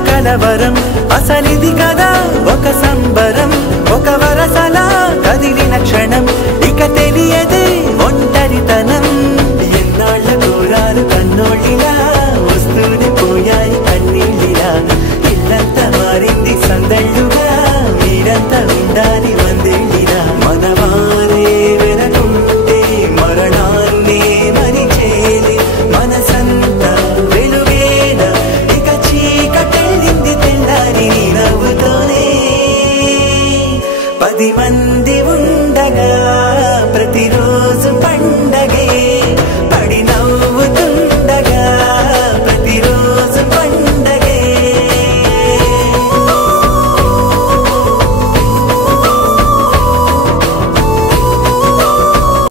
కలవరం అసలిది కదా ఒక సంబరం ఒక వరసలా కదిలిన క్షణం ఇక తెలియదు